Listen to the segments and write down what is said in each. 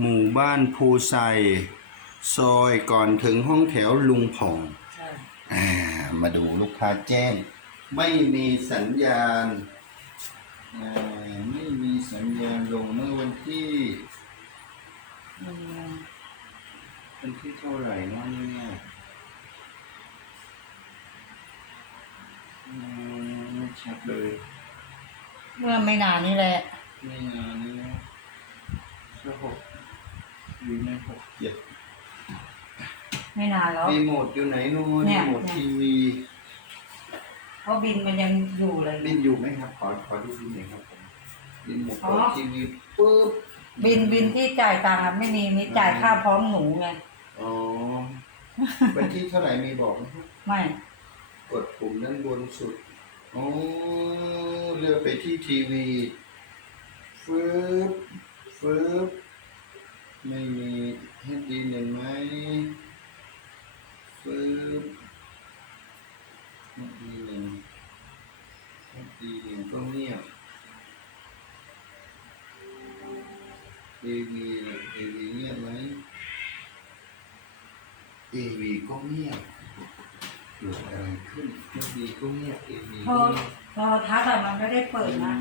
หมู่บ้านภูไซซอยก่อนถึงห้องแถวลุงผ่องใช่อ่ามาดูลูกค้าแจ้ง ไม่มีสัญญาณอ่าไม่มีสัญญาณลงเมื่อวันที่อืมวันที่เท่าไหร่เนาะเนี่ยอืมไม่ชัดเลยเมื่อไม่นานนี่แหละ ไม่นานนี้นะชั่วหก อยู่ในหกเจ็ดไม่นานแล้วรีโมทอยู่ไหนนู่นเนี่รียโมททีวีเพราะบินมันยังอยู่เลยบินอยู่ไหมครับ ขอขอดูบินหน่อยครับผมรีโมทอ๋อเปิดทีวีปุ๊บบินบินที่จ่ายตังค์อะไม่มีมีจ่ายค่าพร้อมหนูไงอ๋อวันที่เท่าไหร่มีบอกไหมครับไม่กดปุ่มด้านบนสุดอ๋อเลือกไปที่ทีวีฟืบฟืบไม่มีให้ดีหนึ่งไหมฟืบให้ดีหนึ่งให้ดีหนึ่งก็เงียบ ทีวีทีวีเงียบไหมทีวีก็เงียบเกิดอะไรขึ้นทีวีก็เงียบทีวีโทรโทรทัศน์อะมันไม่ได้เปิดนะ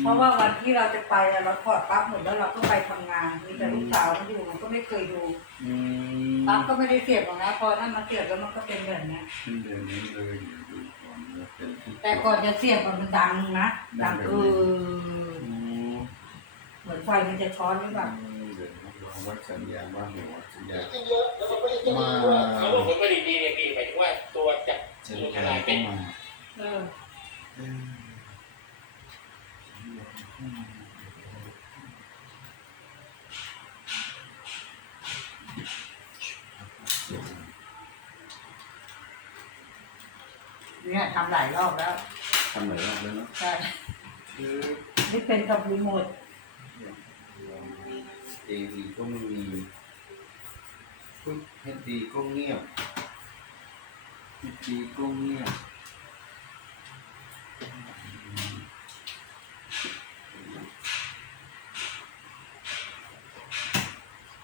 เพราะว่าวันที่เราจะไปอะเราถอดปลั๊กหมดแล้วเราก็ไปทำงาน มีแต่ลูกสาวมันอยู่มันก็ไม่เคยดูอืมปลั๊กก็ไม่ได้เสียบหรอกนะพอนั่นมาเสียบแล้วมันก็เป็นแบบเนี้ยขึ้นเดินนี้เลยเดี๋ยวดูก่อนว่าเป็นที่แต่ก่อนจะเสียบมันดังนะดังเอออืมเหมือน ไฟมันจะช้อนหรือเปล่าเดี๋ยวลองวัดสัญญาณว่าหัวสัญญาณเยอะแล้วมันไม่ได้มาเขาบอกว่าไม่ได้ดีเนี่ยพี่หมายถึงว่าตัวจับสัญตัวทญาลาณยก็เป็นมาเออเออสัญญาณก็มาเนี่ยทำหลายรอบแล้วทำหลายรอบแล้วเนาะใช่คือนี่เป็นกับรีโมท เอวีก็ไม่มีปุ๊บเฮดีก็เงียบเฮดดีก็เงียบ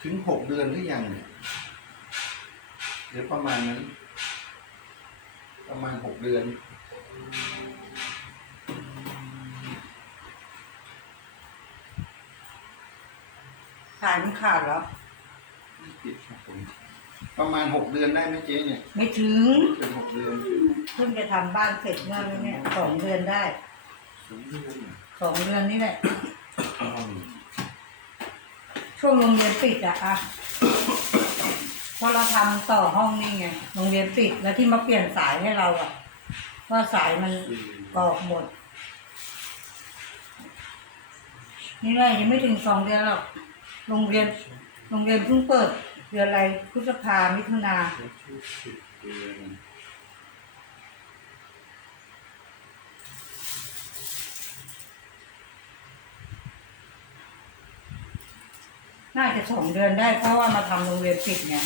ถึงหกเดือนหรือยังเนี่ยหรือประมาณนั้น ประมาณหกเดือน สายมันขาดเหรอผิดครับผมประมาณหกเดือนได้ไหมเจ๊เนี่ยไม่ถึงไม่ถึงหกเดือนเพิ่งจะทำบ้านเสร็จเมื่อเนี่ยสองเดือนได้สองเดือนน่ะสองเดือนนี่แหละอืมช่วงโรงเรียนปิดอะอะเพราะเราทำต่อห้องนี่ไงโรงเรียนปิดแล้วที่มาเปลี่ยนสายให้เราอะว่าสายมันกรอกหมด นี่แหละยังไม่ถึงสองเดือนหรอก โรงเรียน โรงเรียนเพิ่งเปิด เดือนอะไรพฤษภามิถุนาน่าจะสองเดือนได้เพราะว่ามาทำโรงเรียนปิดไง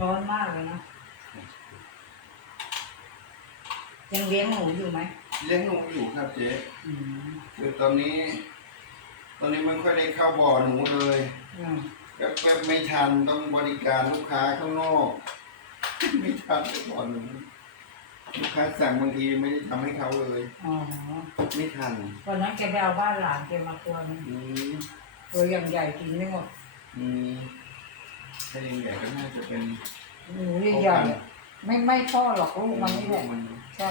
ร้อนมากเลยนะยังเลี้ยงหมูอยู่ไหมเลี้ยงหนูอยู่ครับเจ๊อืมคือตอนนี้ ตอนนี้ไม่ค่อยได้เข้าบ่อหนูเลยอืมแป๊บๆไม่ทันต้องบริการลูกค้าข้างนอก ไม่ทันไปบ่อหนูลูกค้าสั่งบางทีไม่ได้ทำให้เขาเลย อ๋อไม่ทันวันนั้นแกไปเอาบ้านหลานแกมาตัวหนึงอืมตัวอย่างใหญ่กินไม่หมดอืม ถ้ายังใหญ่ก็น่าจะเป็นหมูใหญ่ๆอะไม่ไม่พ่อหรอกลูกมันนี่แหละมันใช่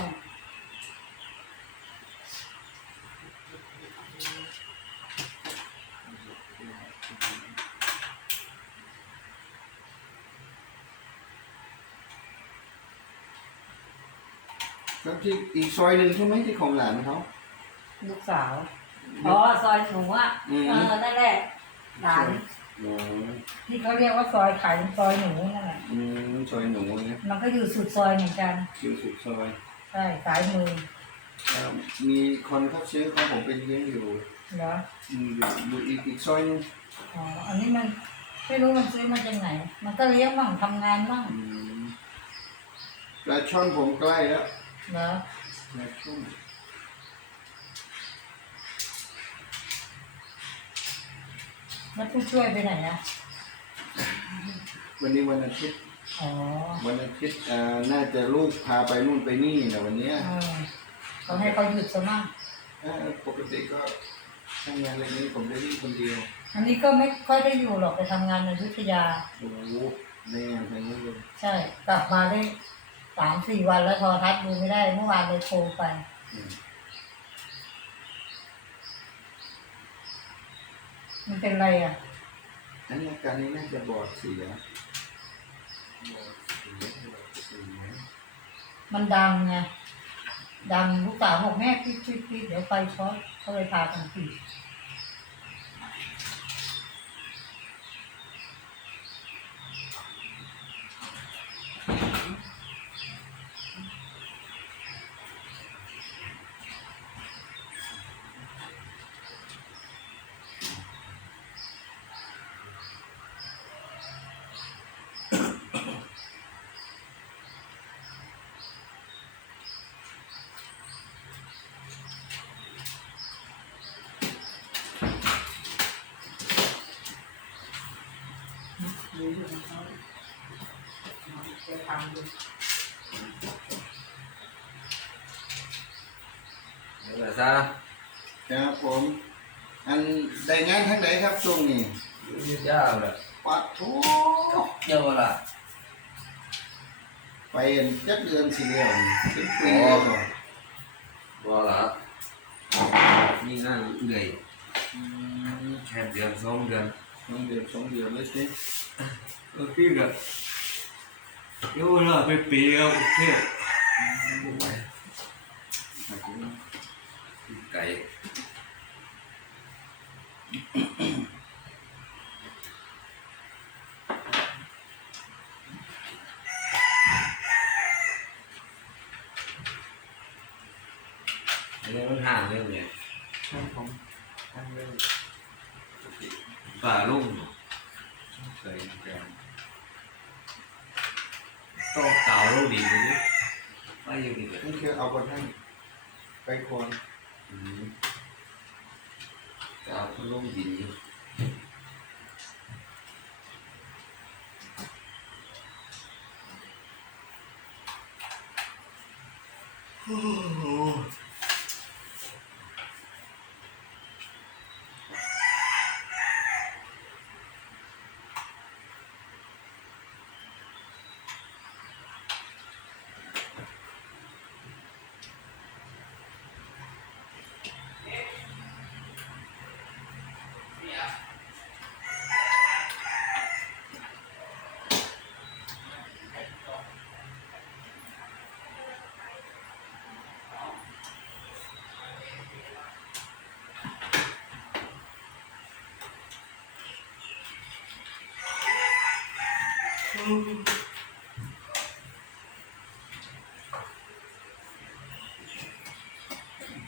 แล้วที่อีกซอยหนึ่งใช่ไหมที่ของหลานเขา ลูกสาวอ๋อซอยหนูอะอืม เออนั่นแหละหลาน อ๋อที่เขาเรียกว่าซอยขายเป็นซอยหนูนั่นแหละอืมซอยหนูเนี่ยมันก็อยู่สุดซอยเหมือนกันคิวสุดซอยใช่สายมือเอ่อมีคนเขาซื้อของผมเป็นเลี้ยงอยู่เหรออืมอยู่อยู่อีกอีกซอยหนึงอ๋ออันนี้มันไม่รู้มันซื้อมาจากไหน มันก็เลี้ยงบ้างทำงานบ้างอืมปลาช่อนผมใกล้แล้วเหรอปลาช่อน แล้วผู้ช่วยไปไหนอะวันนี้วันอาทิตย์ อ๋อวันอาทิตย์อ่าน่าจะลูกพาไปนู่นไปนี่นะวันเนี้ยเออเขาให้เขาหยุดซะมั่งอ่าปกติก็ทำงานอะไรนี้ผมได้ที่คนเดียวอันนี้ก็ไม่ค่อยได้อยู่หรอกไปทำงานในอยุธยา โอ้โหในงานทางนี้เลยใช่ กลับมาได้สามสี่วันแล้วโทรทัศน์ดูไม่ได้เมื่อวานเลยโทรไปอืม มันเป็นไรอะ อันนี้อาการนี้น่าจะบอดเสียบอดเสียบอดเสียมันดังไงดังลูกสาวบอกแม่ปิดปิดปิดเดี๋ยวไฟช็อตเขาเลยพากันปิด ดูอยู่ของเขาจะทำดูเดี๋ยวซะครับผม อันได้งานทางไหนครับช่วงนี้ยืดยาวเลยปัดทุเยอะละไปจักเดือนสี่เดือนเป็นปีเลยเหรอบ่ละมีงานเหนื่อยอืมแค่เดือนสองเดือน สองเดือนสองเดือนเลยสิเออพี่ก็เดี๋ยวเวลาไปปีเอาเที่ยวไปครับผมไก่อันนี้มันห่างเรื่องเนี่ย ครับผมทางเรื่อง ป่าลุ่มใส่แกงโตเก่าลูกดีดูดิไม่ยังดีเลยนี่คือเอาไปให้ไปคนอืมเก่าลูกดีอยู่ ไ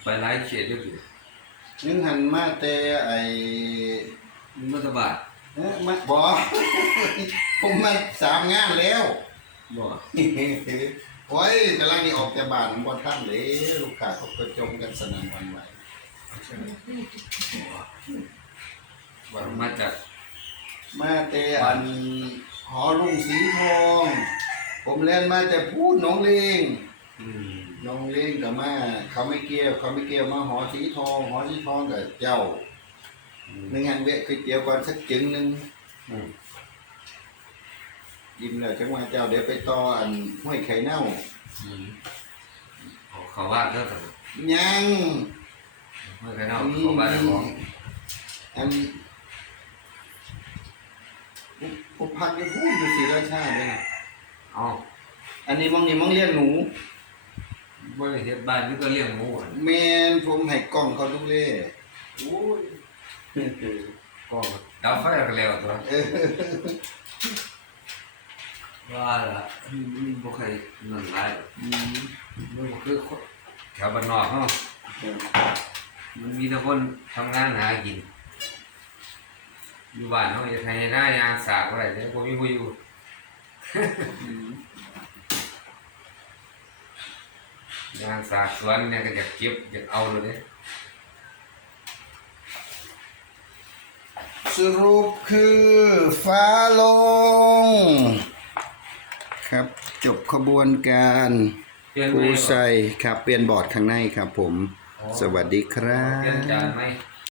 ปไล่เขียนด้วยดินึงหันมาแต่ไอ้มันมาสบายเอ๊ะมาบอ ผมมาสามงานแล้ว บ่โอ้ยกำลังนี่ออกจากบ้านบ่ทันเลยลูกค้าเขาก็จมกันสนั่นหวันไหวบ่มาจากมาแต่อัน หอลุงสีทอง ผมเล่นมาแต่พูดหน้องเลงอืมหน้องเลงกับมาเขาไม่เกี่ยวเขาไม่เกี่ยวมาหอสีทอง หอสีทองกับเจ้าอืมหนึ่งหันเวะก๋วยเตี๋ยวก่อนสักจึงหนึ่งอืมยิ้มแล้วจังว่าเจ้าเดี๋ยวไปต่ออันห้วยไข่เน่าอืมเอาเขาบ้านก็แบบยังเมื่อไงเนาะเขาบ้านของอันผม พักอยู่พูดอยู่ศรีราชาเลยนะเอาอันนี้มองนี่มองเลี้ยงหนูบริเทศบ้านนี่ก็เลี้ยงหมูอะแมนผมให้กล้องเขาดูเลยโอ้ยก็ดับไฟกันแล้วตัวเออว่าละมันบ่เคยนั่นไรอืมมันบ่คือคนแถวบ้านนอกเนาะมันมีแต่คนทำงานหากิน อยู่บ้านเนาะจะทำให้หน้ายางสากอะไรเนี่ยผมมีผู้อยู่ยางสากสวนเนี่ยก็อยากเก็บอยากเอาเลยเนี่ยสรุปคือฟ้าลง ครับจบขบวนการเปลี่ยนปูไหมใส่ครับเปลี่ยนบอร์ดข้างในครับผม สวัสดีครัเปลี่ยนจานบไหม